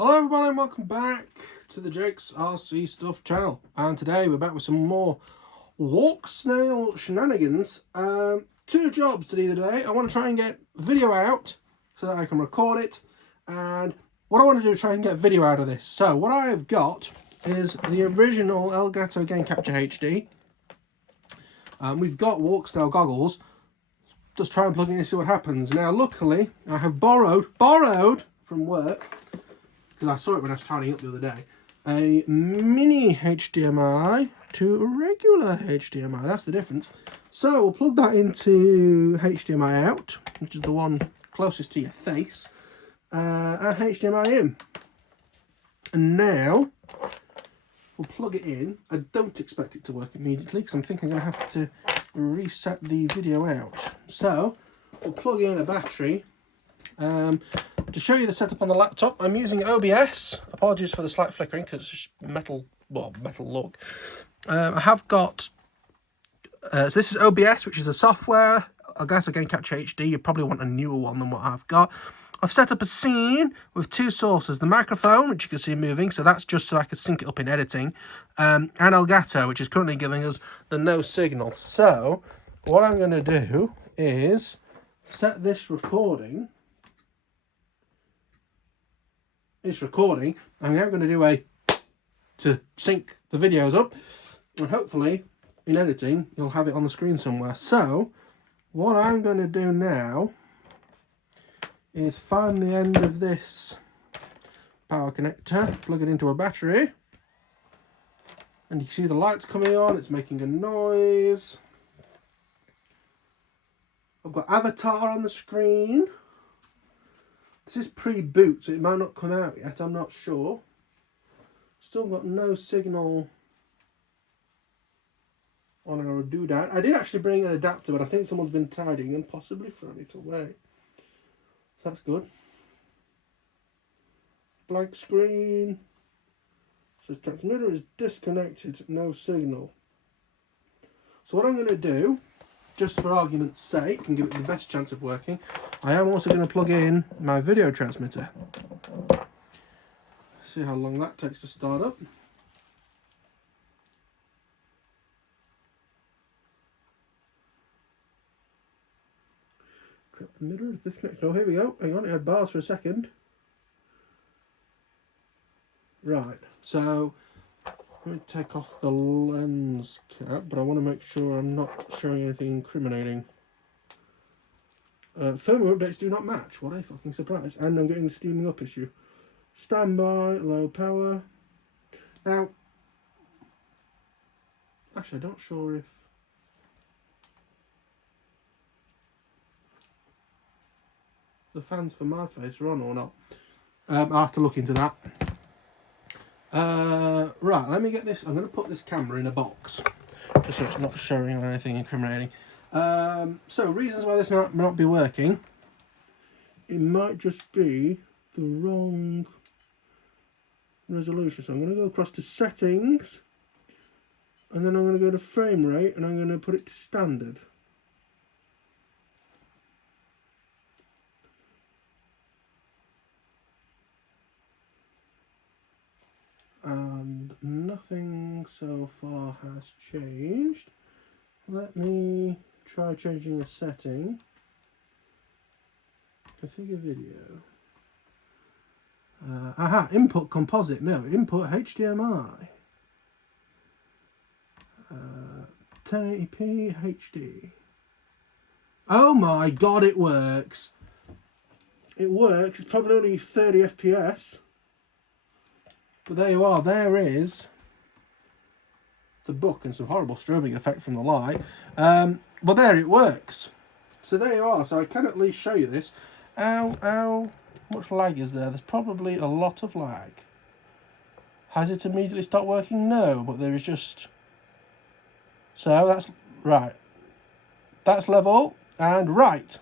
Hello everybody and welcome back to the Jake's RC Stuff channel, and today we're back with some more Walksnail shenanigans. Two jobs to do today. I want to try and get video out so that I can record it, and what I want to do is try and get video out of this. So what I have got is the original Elgato Game Capture HD. We've got Walksnail goggles. Just try and plug in and see what happens. Now luckily I have borrowed from work, because I saw it when I was tidying up the other day, a mini HDMI to a regular HDMI. That's the difference. So we'll plug that into HDMI out, which is the one closest to your face, and HDMI in. And now we'll plug it in. I don't expect it to work immediately because I'm thinking I'm going to have to reset the video out. So we'll plug in a battery. To show you the setup on the laptop, I'm using OBS. Apologies for the slight flickering because it's just metal look. I have got, so this is OBS, which is a software. Elgato Game Capture HD. You probably want a newer one than what I've got. I've set up a scene with two sources. The microphone, which you can see moving, so that's just so I can sync it up in editing. And Elgato, which is currently giving us the no signal. So what I'm going to do is set this recording. I'm now going to do to sync the videos up, and hopefully in editing you'll have it on the screen somewhere. So what I'm going to do now is find the end of this power connector, plug it into a battery, and you can see the lights coming on. It's making a noise. I've got avatar on the screen. This is pre-boot, so it might not come out yet, I'm not sure. Still got no signal on our doodad. I did actually bring an adapter, but I think someone's been tidying and possibly thrown it away. So that's good. Blank screen. Says transmitter is disconnected, no signal. So what I'm going to do, just for argument's sake, and give it the best chance of working, I am also going to plug in my video transmitter. See how long that takes to start up. Transmitter is disconnected. Oh, here we go. Hang on, it had bars for a second. Right, so let me take off the lens cap, but I want to make sure I'm not showing anything incriminating. Firmware updates do not match. What a fucking surprise. And I'm getting the steaming up issue. Standby, low power. Now, actually I'm not sure if the fans for my face are on or not. I'll have to look into that. Right, let me get this. I'm going to put this camera in a box, just so it's not showing anything incriminating. So reasons why this might not be working. It might just be the wrong resolution. So I'm going to go across to settings, and then I'm going to go to frame rate, and I'm going to put it to standard. And nothing so far has changed. Let me try changing a setting. Configure video. Aha, input composite. No, input HDMI. 1080p HD. Oh my god, it works. It works. It's probably only 30 FPS. But there you are. There is the book and some horrible strobing effect from the light. But there, it works. So there you are. So I can at least show you this. How much lag is there? There's probably a lot of lag. Has it immediately stopped working? No, but there is just... So that's right. That's level and right.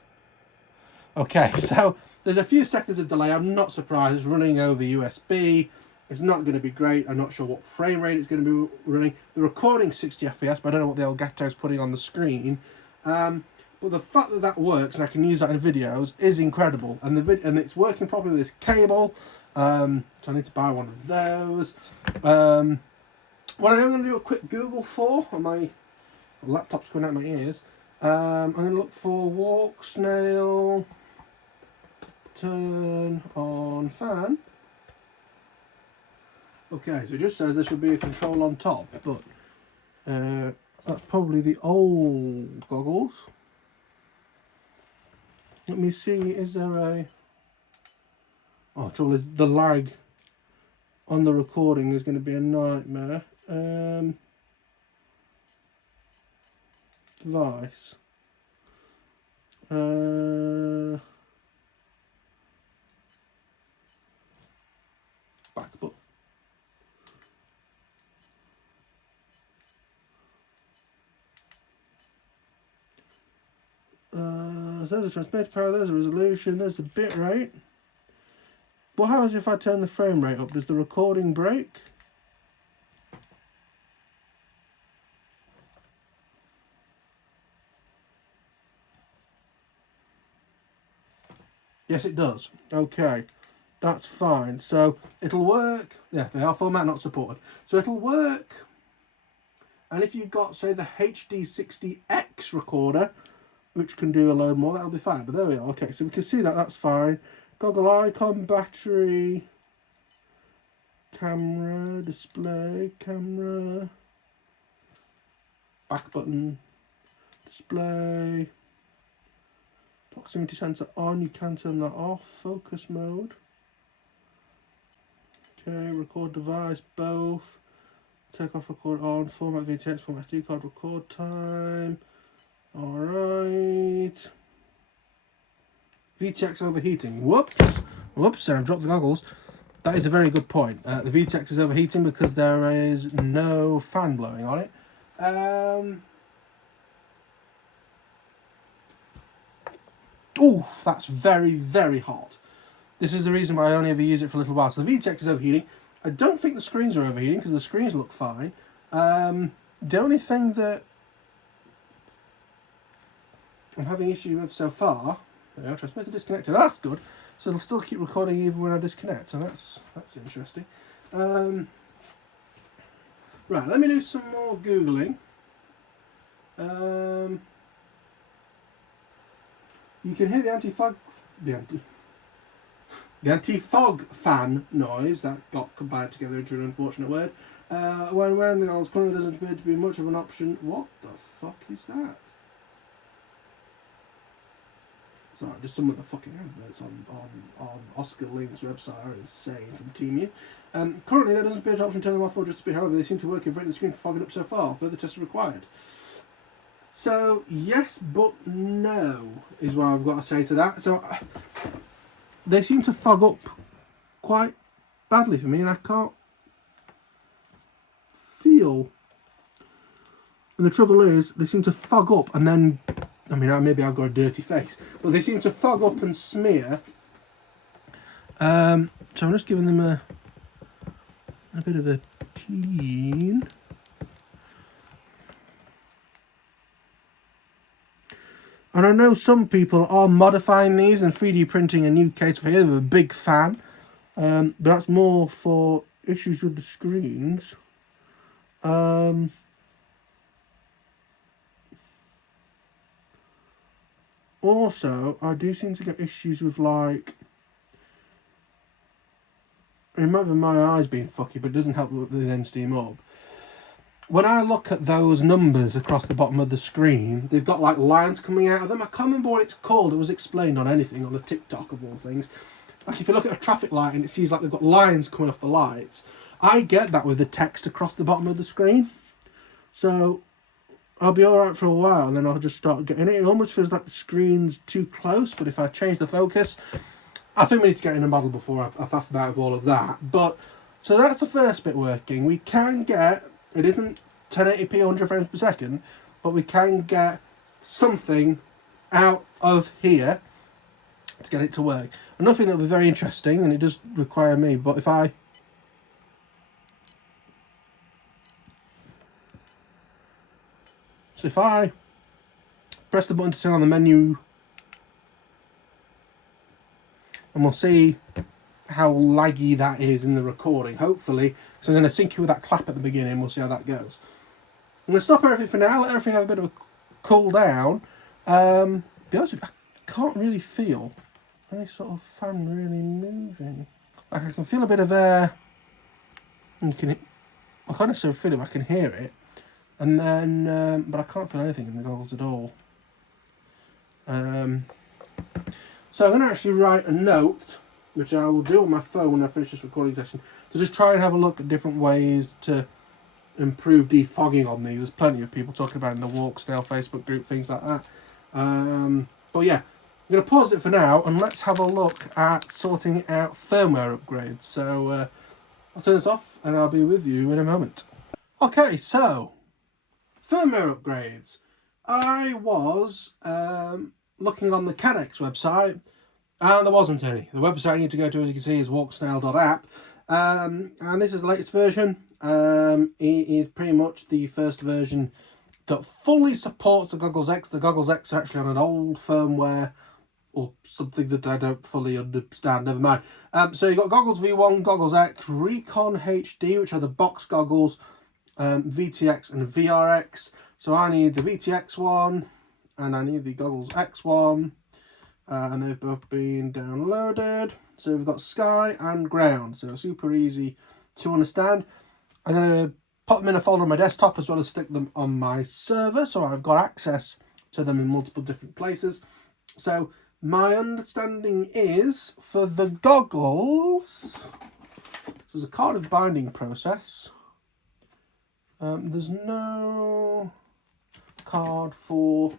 Okay, so there's a few seconds of delay. I'm not surprised. It's running over USB. It's not going to be great. I'm not sure what frame rate it's going to be running. The recording's 60 FPS, but I don't know what the Elgato's putting on the screen. But the fact that that works and I can use that in videos is incredible. And it's working properly with this cable. So I need to buy one of those. What I am going to do a quick Google for, on my laptop's coming out of my ears. I'm going to look for Walksnail turn on fan. Okay, so it just says there should be a control on top, but that's probably the old goggles. Let me see, is there a... Oh, trouble is the lag on the recording is going to be a nightmare. Device. Back button. There's a transmit power, there's a resolution, there's the bit rate. What happens if I turn the frame rate up? Does the recording break? Yes, it does. Okay, that's fine. So it'll work. Yeah, they are format not supported. So it'll work. And if you've got, say, the HD60X recorder, which can do a load more, that'll be fine. But there we are. Okay, so we can see that. That's fine. Goggle icon, battery, camera, display, camera, back button, display, proximity sensor on, you can turn that off, focus mode, okay, record device, both, take off record on, format VTX, format SD card, record time, alright. VTX overheating. Whoops, I've dropped the goggles. That is a very good point. The VTX is overheating because there is no fan blowing on it. Ooh, that's very, very hot. This is the reason why I only ever use it for a little while. So the VTX is overheating. I don't think the screens are overheating because the screens look fine. The only thing that I'm having issue with so far, there we go, transmitter disconnected. That's good. So it'll still keep recording even when I disconnect. So that's interesting. Right, let me do some more Googling. You can hear the anti-fog fan noise that got combined together into an unfortunate word. When wearing the goggles, currently doesn't appear to be much of an option. What the fuck is that? Sorry, just some of the fucking adverts on Oscar Link's website are insane from TeamU. Currently, there doesn't appear an option to turn them off or just speed. However, they seem to work in preventing the screen from fogging up so far. Further tests are required. So, yes, but no, is what I've got to say to that. So, they seem to fog up quite badly for me, and I can't feel. And the trouble is, they seem to fog up and then... I mean, maybe I've got a dirty face, but they seem to fog up and smear. So I'm just giving them a bit of a clean. And I know some people are modifying these and 3D printing a new case for here. I'm a big fan, but that's more for issues with the screens. Also, I do seem to get issues with, like, it might be my eyes being fucky, but it doesn't help with the then steam up. When I look at those numbers across the bottom of the screen, they've got like lines coming out of them. I can't remember what it's called. It was explained on anything, on a TikTok of all things. Like if you look at a traffic light and it seems like they've got lines coming off the lights, I get that with the text across the bottom of the screen. So I'll be alright for a while and then I'll just start getting it. It almost feels like the screen's too close, but if I change the focus, I think we need to get in a model before I faff about with all of that. But so that's the first bit working. We can get, it isn't 1080p 100 frames per second, but we can get something out of here to get it to work. Another thing that will be very interesting, and it does require me, but if I press the button to turn on the menu, and we'll see how laggy that is in the recording, hopefully. So I'm going to sync you with that clap at the beginning. We'll see how that goes. I'm going to stop everything for now, let everything have a bit of a cool down. Be honest with you, I can't really feel any sort of fan really moving. Like I can feel a bit of air. I can't necessarily feel it, but I can hear it. And then, but I can't feel anything in the goggles at all. So I'm going to actually write a note, which I will do on my phone when I finish this recording session, to just try and have a look at different ways to improve defogging on these. There's plenty of people talking about it in the Walksnail Facebook group, things like that. But yeah, I'm going to pause it for now and let's have a look at sorting out firmware upgrades. So I'll turn this off and I'll be with you in a moment. Okay, so firmware upgrades. I was looking on the Cadex website and there wasn't any. The website you need to go to, as you can see, is walksnail.app. And this is the latest version. It is pretty much the first version that fully supports the Goggles X. The Goggles X are actually on an old firmware or something that I don't fully understand, never mind. So you've got Goggles V1, Goggles X, Recon HD, which are the box goggles, VTX and VRX. So I need the VTX one and I need the Goggles X one, and they've both been downloaded. So we've got sky and ground, so super easy to understand. I'm going to put them in a folder on my desktop as well as stick them on my server, so I've got access to them in multiple different places. So my understanding is for the goggles, there's a carded binding process. There's no card for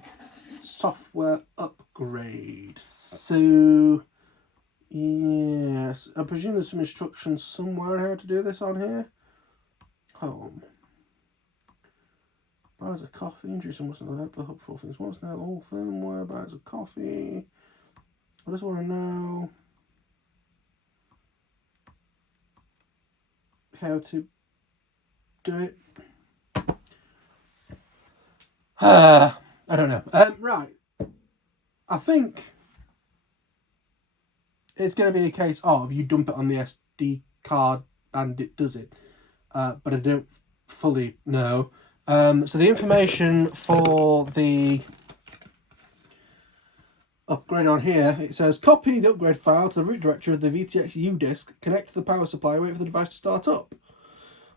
software upgrade. So yes, I presume there's some instructions somewhere on how to do this on here. Home. Bars of coffee, introduce and what's not that, the hub for things. What's now all firmware, bars of coffee. I just want to know how to do it. I don't know. Right. I think it's going to be a case of you dump it on the SD card and it does it. But I don't fully know. So the information for the upgrade on here, it says copy the upgrade file to the root directory of the VTX U disk, connect to the power supply, wait for the device to start up.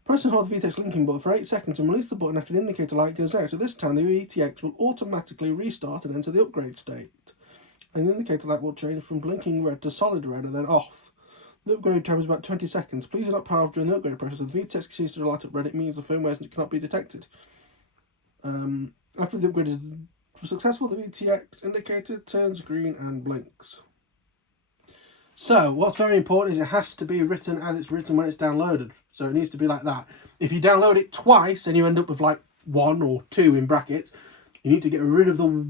Press and hold the VTX linking button for 8 seconds and release the button after the indicator light goes out. At this time, the VTX will automatically restart and enter the upgrade state. And the indicator light will change from blinking red to solid red and then off. The upgrade time is about 20 seconds. Please do not power off during the upgrade process. If the VTX continues to light up red, it means the firmware cannot be detected. After the upgrade is successful, the VTX indicator turns green and blinks. So, what's very important is it has to be written as it's written when it's downloaded. So it needs to be like that. If you download it twice and you end up with like 1 or 2 in brackets, you need to get rid of the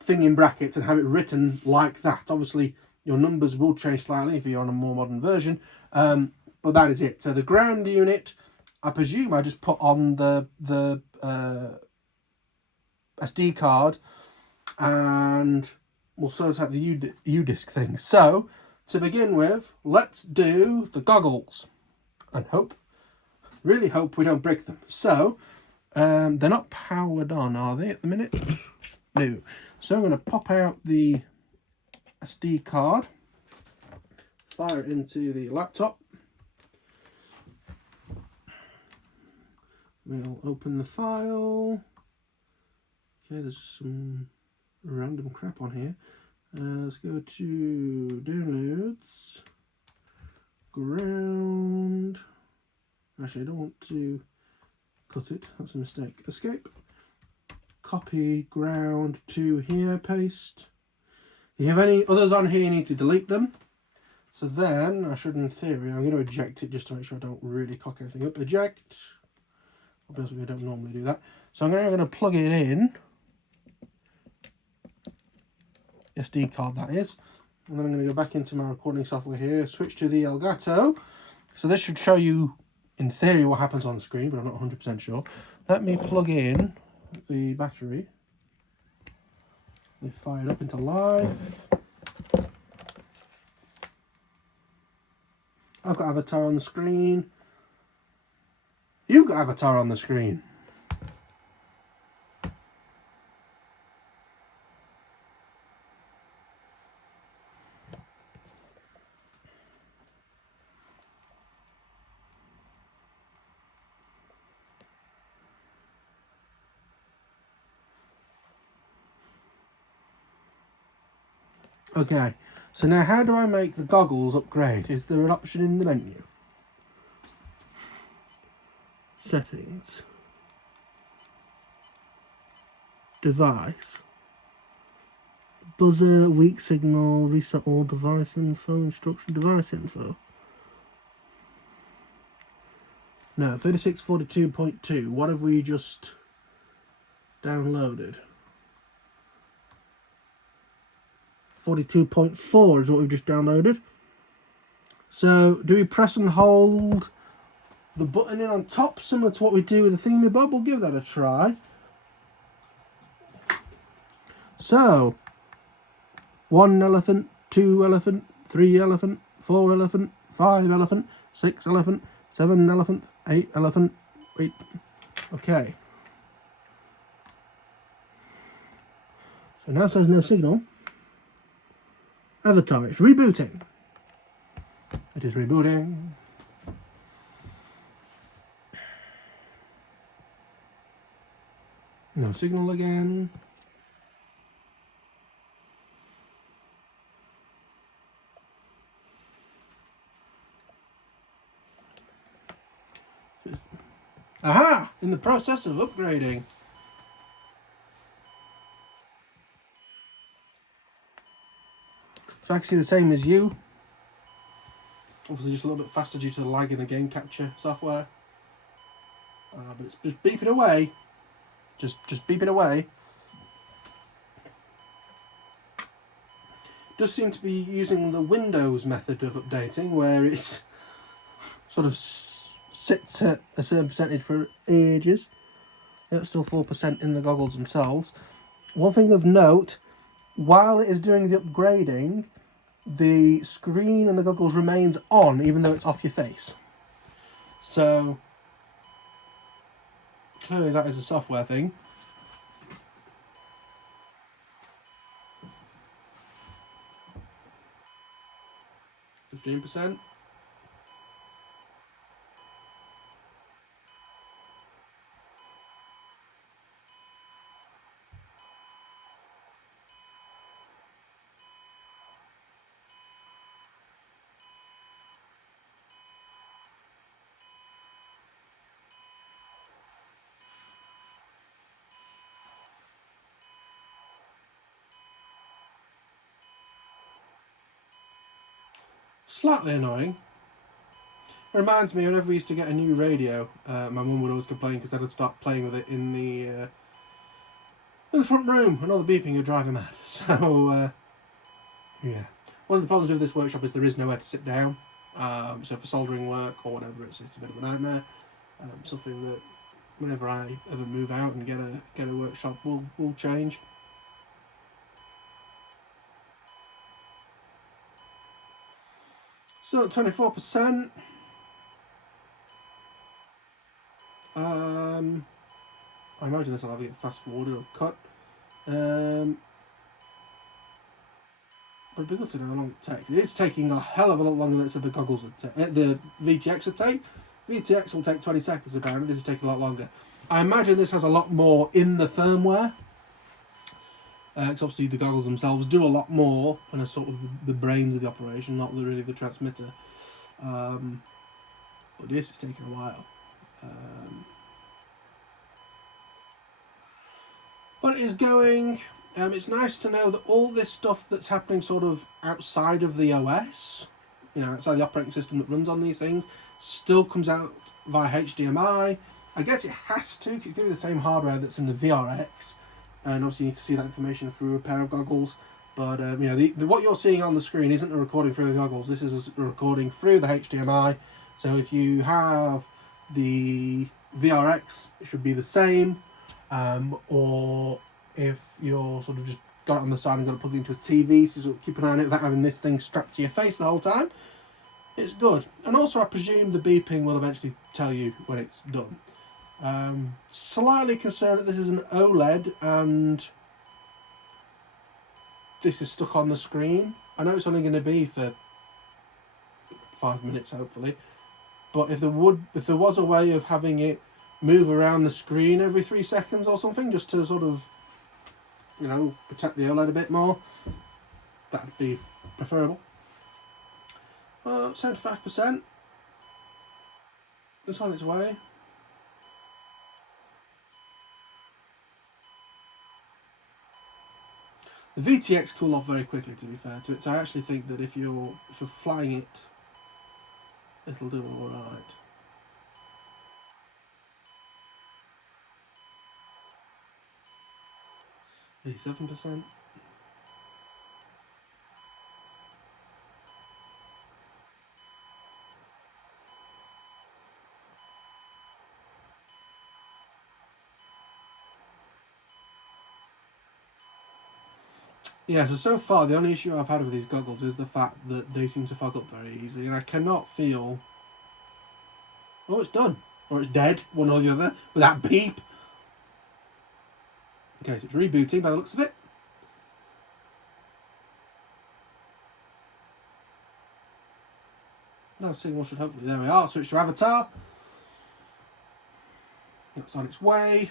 thing in brackets and have it written like that. Obviously, your numbers will change slightly if you're on a more modern version, but that is it. So the ground unit, I presume I just put on the SD card, and we'll sort out the U-disk thing. So to begin with, let's do the goggles and really hope we don't break them. So they're not powered on, are they, at the minute? No. So I'm going to pop out the SD card, fire it into the laptop. We'll open the file. Okay, there's some random crap on here. Let's go to downloads, ground. Actually, I don't want to cut it, that's a mistake. Escape, copy ground to here, paste. If you have any others on here, you need to delete them. So then, I should, in theory, I'm going to eject it just to make sure I don't really cock everything up. Eject. Obviously, I don't normally do that. So I'm going to plug it in. SD card, that is. And then I'm going to go back into my recording software here, switch to the Elgato. So this should show you, in theory, what happens on the screen, but I'm not 100% sure. Let me plug in the battery. Let me fire it up into live. I've got avatar on the screen. You've got avatar on the screen. Okay, so now how do I make the goggles upgrade? Is there an option in the menu? Settings. Device. Buzzer, weak signal, reset all device info, instruction, device info. No, 3642.2. What have we just downloaded? 42.4 is what we've just downloaded. So, do we press and hold the button in on top, similar to what we do with the thingamabob? We'll give that a try. So, 1 elephant, 2 elephant, 3 elephant, 4 elephant, 5 elephant, 6 elephant, 7 elephant, 8 elephant. Wait. Okay. So now it says no signal. Avatar, it's rebooting. It is rebooting. No signal again. Aha! In the process of upgrading. It's actually the same as you. Obviously just a little bit faster due to the lag in the game capture software. But it's just beeping away. Just beeping away. Does seem to be using the Windows method of updating, where it's sort of sits at a certain percentage for ages. It's still 4% in the goggles themselves. One thing of note, while it is doing the upgrading, the screen and the goggles remains on even though it's off your face. So clearly that is a software thing. %. Slightly annoying. It reminds me, whenever we used to get a new radio, my mum would always complain because Dad would start playing with it in the front room, and all the beeping would drive her mad. So, yeah. One of the problems with this workshop is there is nowhere to sit down. So for soldering work or whatever, it's a bit of a nightmare. Something that whenever I ever move out and get a workshop will change. Still at 24%. I imagine this will have to get fast forwarded or cut. But it'd be good to know how long it takes. It's taking a hell of a lot longer than it said the goggles would take. The VTX would take. VTX will take 20 seconds apparently. This will take a lot longer. I imagine this has a lot more in the firmware. Because obviously the goggles themselves do a lot more and are sort of the brains of the operation, not really the transmitter. But this is taking a while. But it is going. It's nice to know that all this stuff that's happening sort of outside of the OS, you know, outside the operating system that runs on these things, still comes out via HDMI. I guess it has to, because it's going to be the same hardware that's in the VRX. And obviously you need to see that information through a pair of goggles. But, you know, what you're seeing on the screen isn't a recording through the goggles. This is a recording through the HDMI. So if you have the VRX, it should be the same. Or if you're sort of just got it on the side and got it plugged into a TV, so sort of keep an eye on it without having this thing strapped to your face the whole time. it's good. And also I presume the beeping will eventually tell you when it's done. Slightly concerned that this is an OLED and this is stuck on the screen. I know it's only going to be for 5 minutes hopefully, but if there was a way of having it move around the screen every 3 seconds or something, just to sort of, you know, protect the OLED a bit more, that'd be preferable. 75%. It's on its way. The VTX cool off very quickly, to be fair to it, so I actually think that if you're flying it, it'll do alright. 87%. Yeah, so far the only issue I've had with these goggles is the fact that they seem to fog up very easily, and I cannot feel... Oh, it's done. Or it's dead, one or the other, with that beep. Okay, so it's rebooting by the looks of it. No signal should hopefully... There we are, switch to avatar. That's on its way.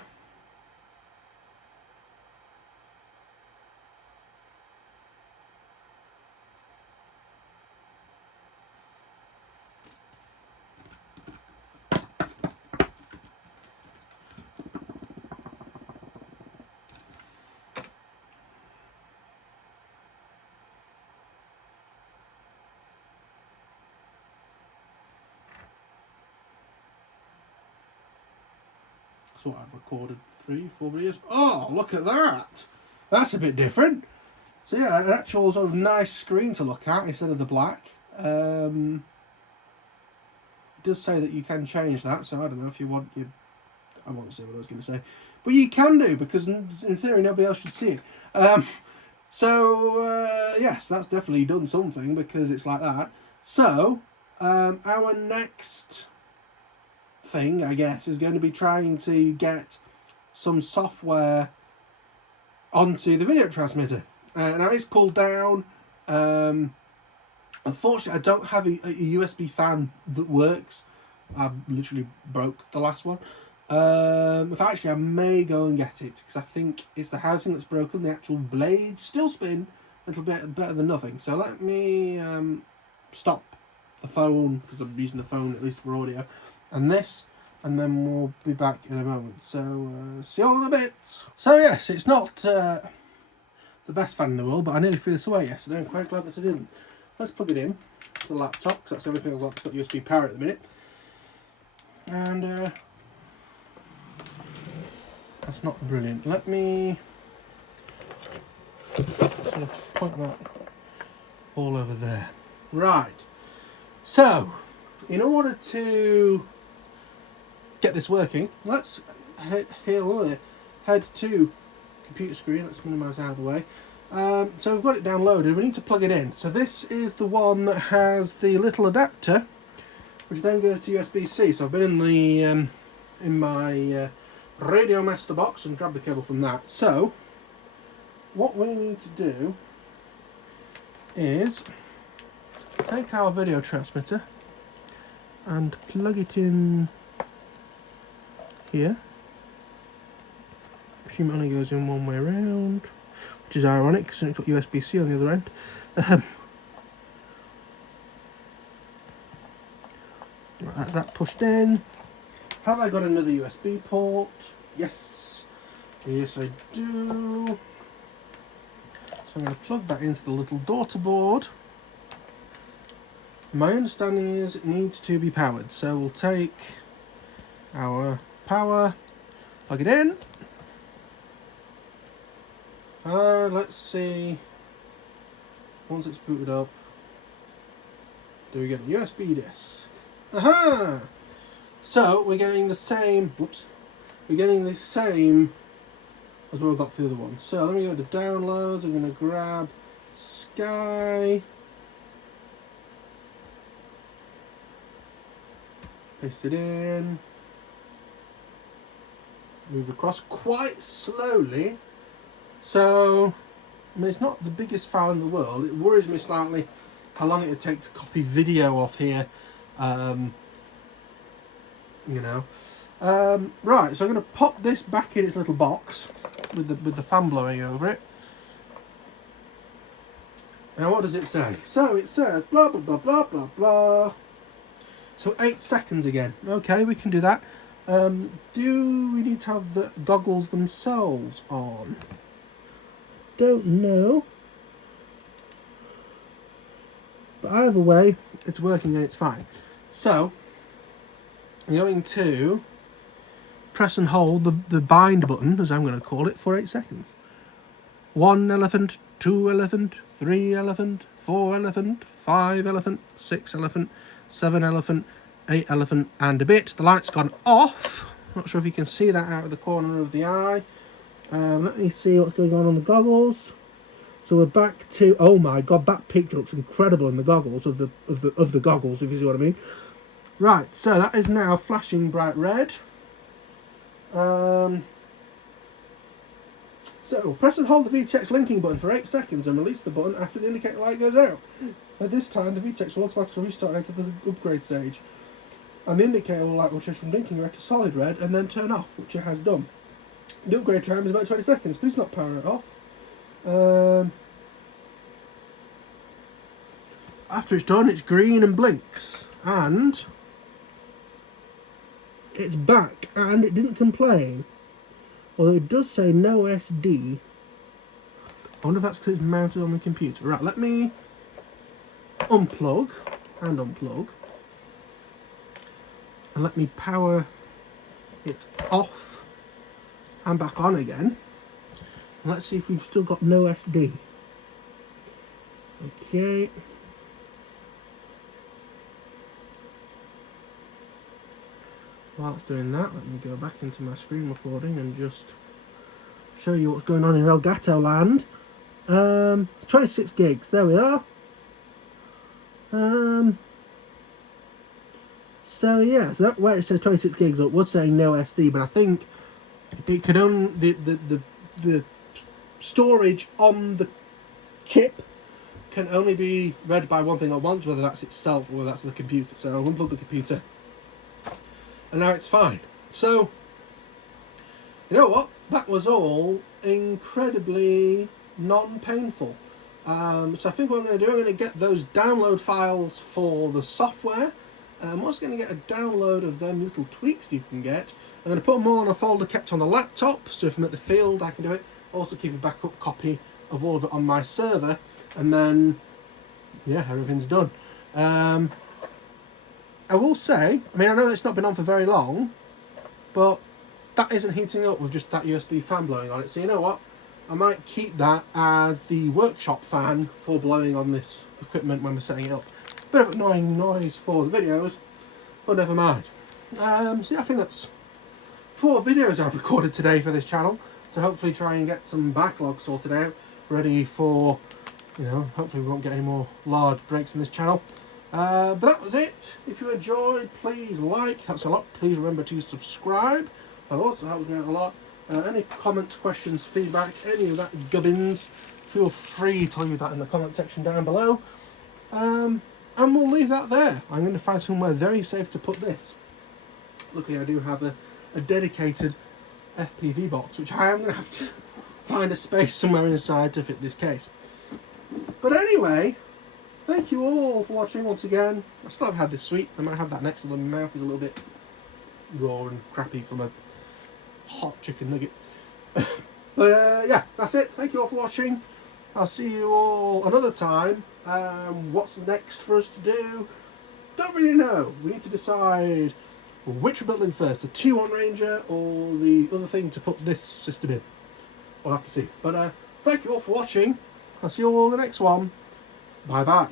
That's what I've recorded 3-4 videos. Oh, look at that! That's a bit different. So yeah, an actual sort of nice screen to look at instead of the black. It does say that you can change that, so I don't know if you want you. I won't say what I was going to say, but you can do, because in theory nobody else should see it. Yes, that's definitely done something because it's like that. So our next thing, I guess, is going to be trying to get some software onto the video transmitter. Now it's cooled down. Unfortunately, I don't have a USB fan that works. I literally broke the last one. Actually, I may go and get it, because I think it's the housing that's broken. The actual blades still spin a little bit better than nothing. So let me stop the phone, because I'm using the phone at least for audio, and this, and then we'll be back in a moment. So see you all in a bit. So yes, it's not the best fan in the world, but I nearly threw this away yesterday. I'm quite glad that I didn't. Let's plug it in to the laptop, because that's everything I've got. It's got USB power at the minute. And that's not brilliant. Let me sort of point that all over there. Right. So, in order to get this working, let's head to computer screen. Let's minimise out of the way. So we've got it downloaded. We need to plug it in. So this is the one that has the little adapter, which then goes to USB-C. So I've been in the in my Radio Master box and grabbed the cable from that. So what we need to do is take our video transmitter and plug it in here. I presume it only goes in one way around, which is ironic because it's got USB-C on the other end. Right, that pushed in. Have I got another USB port? Yes. Yes, I do. So I'm going to plug that into the little daughter board. My understanding is it needs to be powered, so we'll take our power, plug it in. Let's see, once it's booted up, do we get a USB disc? Aha! So we're getting the same, whoops, we're getting the same as what we've got for the other one. So let me go to downloads. I'm going to grab Sky. Paste it in. Move across quite slowly. So, I mean, it's not the biggest file in the world. It worries me slightly how long it would take to copy video off here. You know. Right, so I'm going to pop this back in its little box with the fan blowing over it. Now what does it say? So it says blah blah blah blah blah blah. So 8 seconds again. Okay, we can do that. Do we need to have the goggles themselves on? Don't know. But either way, it's working and it's fine. So I'm going to press and hold the bind button, as I'm going to call it, for 8 seconds. 1 elephant, 2 elephant, 3 elephant, 4 elephant, 5 elephant, 6 elephant, 7 elephant, 8 elephant, and a bit. The light's gone off. Not sure if you can see that out of the corner of the eye. Let me see what's going on the goggles. So we're back to, oh my god, that picture looks incredible in the goggles of the goggles, if you see what I mean. Right, so that is now flashing bright red. So press and hold the VTX linking button for 8 seconds and release the button after the indicator light goes out. At this time, the VTX will automatically restart out to the upgrade stage, and the indicator light will change from blinking red to solid red and then turn off, which it has done. The upgrade time is about 20 seconds. Please not power it off. After it's done, it's green and blinks, and it's back, and it didn't complain. Although it does say no SD. I wonder if that's because it's mounted on the computer. Right, let me unplug and unplug. And let me power it off and back on again. And let's see if we've still got no SD. Okay. While it's doing that, let me go back into my screen recording and just show you what's going on in Elgato land. 26 gigs, there we are. So yeah, so that where it says 26 gigs up was saying no SD, but I think it could only the storage on the chip can only be read by one thing at once, whether that's itself or whether that's the computer. So I'll unplug the computer. And now it's fine. So, you know what? That was all incredibly non-painful. So I think what I'm going to do, I'm going to get those download files for the software. I'm also going to get a download of them little tweaks you can get. I'm going to put them all in a folder kept on the laptop, so if I'm at the field I can do it. Also keep a backup copy of all of it on my server, and then, yeah, everything's done. I will say, I mean, I know that it's not been on for very long, but that isn't heating up with just that USB fan blowing on it. So you know what? I might keep that as the workshop fan for blowing on this equipment when we're setting it up. Bit of annoying noise for the videos, but never mind. So yeah, I think that's 4 videos I've recorded today for this channel to hopefully try and get some backlog sorted out, ready for, you know, hopefully we won't get any more large breaks in this channel. But that was it. If you enjoyed, please like, helps a lot. Please remember to subscribe, that also helps me out a lot. Any comments, questions, feedback, any of that gubbins, feel free to leave that in the comment section down below. And we'll leave that there. I'm going to find somewhere very safe to put this. Luckily I do have a dedicated FPV box, which I am going to have to find a space somewhere inside to fit this case. But anyway, thank you all for watching once again. I still haven't had this sweet. I might have that next to them. My mouth is a little bit raw and crappy from a hot chicken nugget. But yeah, that's it. Thank you all for watching. I'll see you all another time. What's next for us to do? Don't really know. We need to decide which we're building first, the T1 Ranger or the other thing to put this system in. We'll have to see. But thank you all for watching. I'll see you all in the next one. Bye bye.